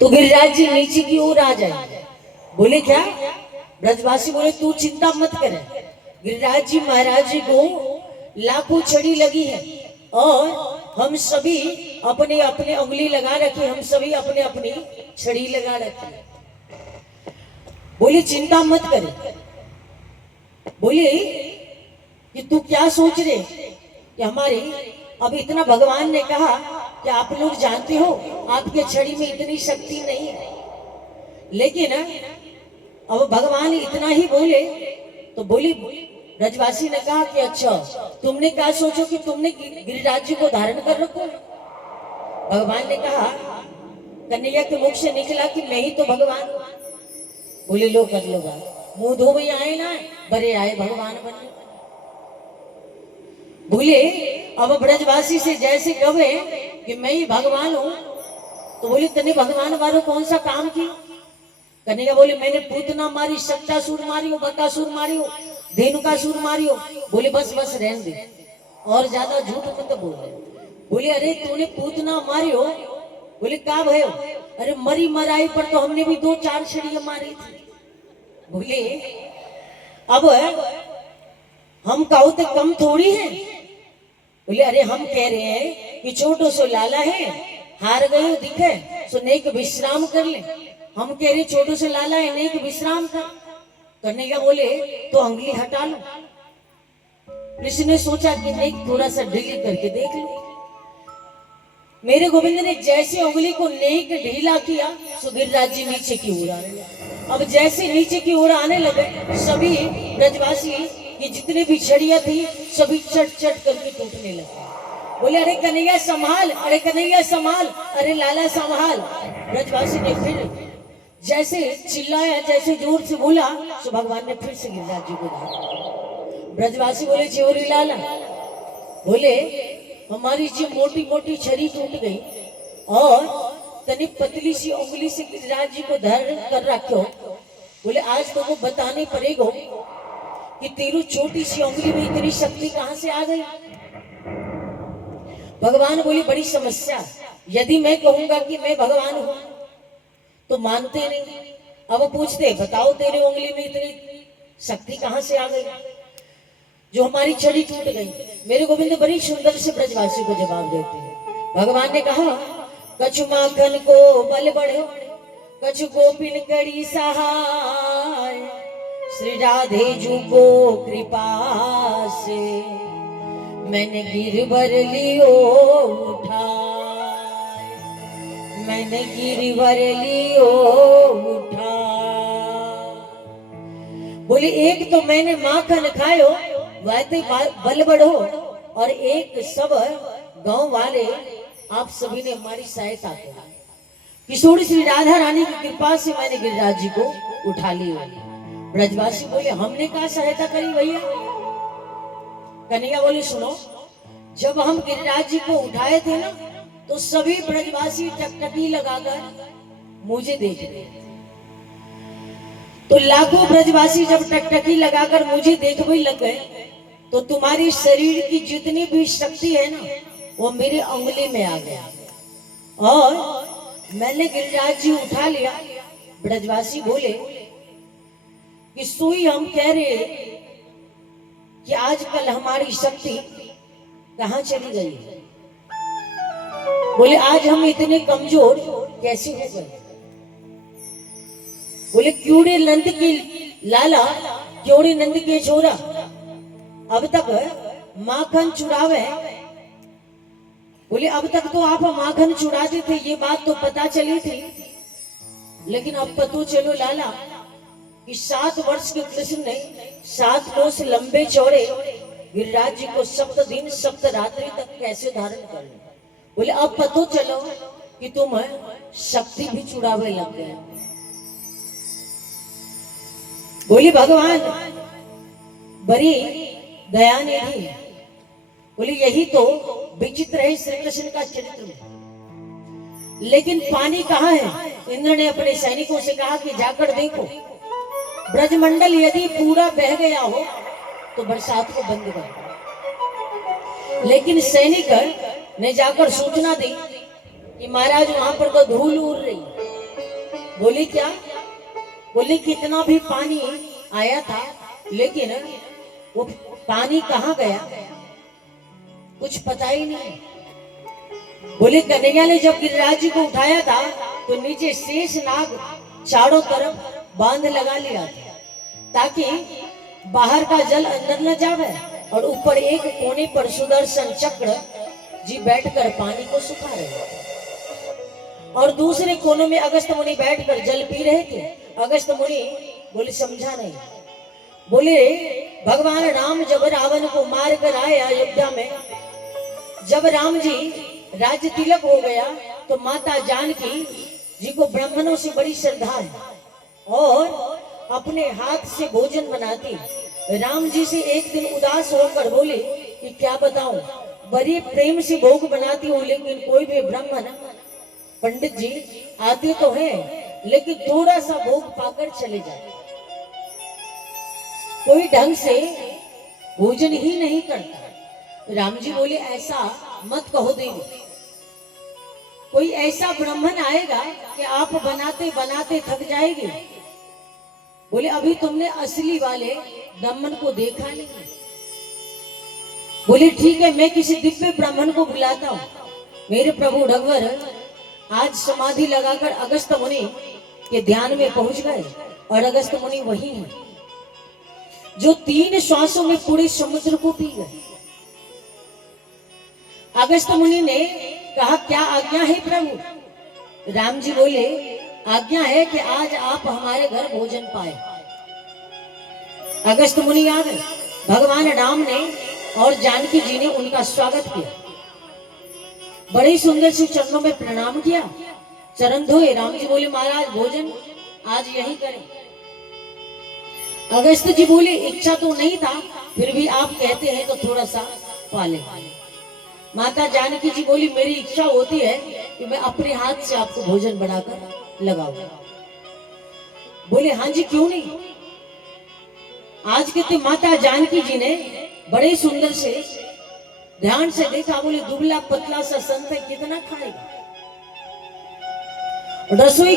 तो गिरिराज जी नीचे की ओर आ जाए। बोले क्या? ब्रजवासी बोले तू चिंता मत कर, गिरिराज जी महाराज जी को लाखों छड़ी लगी है और हम सभी अपने अपने उंगली लगा रखे, हम सभी अपने अपनी छड़ी लगा रखे। बोले चिंता मत कर। बोले कि तू क्या सोच रहे कि हमारे अब इतना भगवान ने कहा कि आप लोग जानते हो आपके छड़ी में इतनी शक्ति नहीं है, लेकिन अब भगवान इतना ही बोले तो बोली। ब्रजवासी ने कहा कि अच्छा तुमने क्या सोचो कि तुमने गिरिराज जी को धारण कर रखो। भगवान ने कहा, कन्हैया के मुख से निकला कि मैं ही तो भगवान हूं। बोले लो कर लो बात, मुंह धो में आए ना बड़े आए भगवान बने। बोले अब ब्रजवासी से जैसे कहे कि मैं ही भगवान हूं, तो बोले तने भगवान वालों कौन सा काम किया? कन्हैया बोले मैंने पूतना मारी, शक्तासुर मारी हो, बकासुर मारी हो, धेनुकासुर मारी हो। बोले बस बस रहने दे, और ज्यादा झूठ मत बोले। बोले अरे तूने पूतना मारी हो? बोले का भयो? अरे मरी मराई पर तो हमने भी 2-4 छड़ियां मारी थी। बोले अब हम कहो तो कम थोड़ी है। बोले अरे हम कह रहे हैं कि छोटो सो लाला है, हार गए दिखे सो नेक विश्राम कर ले। हम कह रहे छोटो से लाला है, नेक विश्राम कर। कन्हैया बोले तो अंगली हटा लो। ऋषि ने सोचा कि नेक थोड़ा सा ढीली करके देख लो। मेरे गोविंद ने जैसे उंगली को नेक ढीला किया सो गिरिराज जी नीचे की ओर आने लगे। अब जैसे नीचे की ओर आने लगे, सभी ब्रजवासी की जितने भी छड़ियां थी सभी चट चट करके टूटने लगे। बोले अरे कन्हैया संभाल, अरे कन्हैया संभाल, अरे लाला संभाल। ब्रजवासी ने फिर जैसे चिल्लाया, जैसे जोर से बोला, तो भगवान ने फिर से गिरिराज जी को धारा। ब्रजवासी बोले चिवरी लाला, बोले हमारी जी मोटी मोटी छड़ी टूट गई और तनी पतली सी उंगली से गिरिराज जी को धारण कर रखो। बोले आज तो वो बताने पड़ेगा कि तेरी छोटी सी उंगली में इतनी शक्ति कहां से आ गई। भगवान बोली बड़ी समस्या, यदि मैं कहूंगा कि मैं भगवान हूं तो मानते नहीं। अब पूछते बताओ तेरे उंगली में इतनी शक्ति कहां से आ गई जो हमारी छड़ी टूट गई। मेरे गोविंद बड़ी सुंदर से ब्रजवासी को जवाब देते हैं। भगवान ने कहा कछु माखन को बल बढ़ो, कछु गोपिन कड़ी सहाय, श्री राधे जू को कृपा से मैंने गिरवर लियो उठाए, मैंने गिरवर लियो उठा। बोले एक तो मैंने माखन खायो वैसे बल बढ़ो, और एक सब गांव वाले आप सभी ने हमारी सहायता की। किशोरी श्री राधा रानी की कृपा से मैंने गिरिराज जी को उठा लिया। ब्रजवासी बोले हमने कहा सहायता करी भैया? कन्हैया बोले सुनो, जब हम गिरिराज जी को उठाए थे ना तो सभी ब्रजवासी टकटकी लगाकर मुझे देख रहे थे। तो लाखों ब्रजवासी जब टकटकी लगाकर मुझे देखने लग गए तो तुम्हारी शरीर की जितनी भी शक्ति है ना वो मेरे उंगली में आ गया और मैंने गिरिराज जी उठा लिया। ब्रजवासी बोले कि सुई हम कह रहे कि आजकल हमारी शक्ति कहां चली गई। बोले आज हम इतने कमजोर कैसे हो गए। बोले क्योड़े नंद की लाला, क्योड़े नंद के छोरा अब तक माखन चुरावे। बोले अब तक तो आप माखन चुराते थे, ये बात तो पता चली थी, लेकिन अब पता चलो लाला कि 7 वर्ष के कृष्ण ने 7 कोस लंबे चौड़े गिरिराज जी को 7 दिन 7 रात्रि तक कैसे धारण कर ले। बोले अब पता चलो कि तुम शक्ति भी चुरावे लग गए। बोली भगवान बड़ी दया निधि। बोले यही तो विचित्र है श्री कृष्ण का चरित्र में। लेकिन पानी कहाँ है? इंद्र ने अपने सैनिकों से कहा कि जाकर देखो, ब्रजमंडल यदि पूरा बह गया हो तो बरसात को बंद कर दो। लेकिन सैनिक ने जाकर सूचना दी कि महाराज वहां पर तो धूल उड़ रही, बोले क्या? बोले कितना भी पानी आया था लेकिन वो पानी कहाँ गया कुछ पता ही नहीं। बोले कन्हैया ने जब गिरिराज जी को उठाया था तो नीचे शेष नाग चारों तरफ बांध लगा लिया था ताकि बाहर का जल अंदर न जावे और ऊपर एक कोने पर सुदर्शन चक्र जी बैठकर पानी को सुखा रहे थे और दूसरे कोने में अगस्त मुनि बैठकर जल पी रहे थे। अगस्त मुनि बोले समझा नहीं। बोले भगवान राम जब रावण को मार कर आए अयोध्या में, जब राम जी राज्य तिलक हो गया तो माता जानकी जी को ब्राह्मणों से बड़ी श्रद्धा है और अपने हाथ से भोजन बनाती। राम जी से एक दिन उदास होकर बोले कि क्या बताऊं, बड़े प्रेम से भोग बनाती हूँ लेकिन कोई भी ब्राह्मण पंडित जी आते तो हैं लेकिन थोड़ा सा भोग पाकर चले जाते, कोई ढंग से भोजन ही नहीं करता। राम जी बोले ऐसा मत कहो देवी, कोई ऐसा ब्राह्मण आएगा कि आप बनाते बनाते थक जाएगी। बोले अभी तुमने असली वाले ब्राह्मण को देखा नहीं। बोले ठीक है मैं किसी दिव्य ब्राह्मण को बुलाता हूँ। मेरे प्रभु रघुवर आज समाधि लगाकर अगस्त मुनि के ध्यान में पहुंच गए और अगस्त मुनि वही हैं जो 3 श्वासों में पूरे समुद्र को पी गए। अगस्त मुनि ने कहा क्या आज्ञा है प्रभु? राम जी बोले आज्ञा है कि आज आप हमारे घर भोजन पाए। अगस्त मुनि आ गए। भगवान राम ने और जानकी जी ने उनका स्वागत किया, बड़े सुंदर से चरणों में प्रणाम किया, चरण धोए। राम जी बोले महाराज भोजन आज यही करें। अगस्त जी बोले इच्छा तो नहीं था फिर भी आप कहते हैं तो थोड़ा सा पाले। माता जानकी जी बोली मेरी इच्छा होती है कि मैं अपने हाथ से आपको भोजन बनाकर लगाऊं। बोले हाँ जी क्यों नहीं। आज कहते माता जानकी जी ने बड़े सुंदर से ध्यान से देखा। बोले दुबला पतला सा संत है कितना खाएगा। रसोई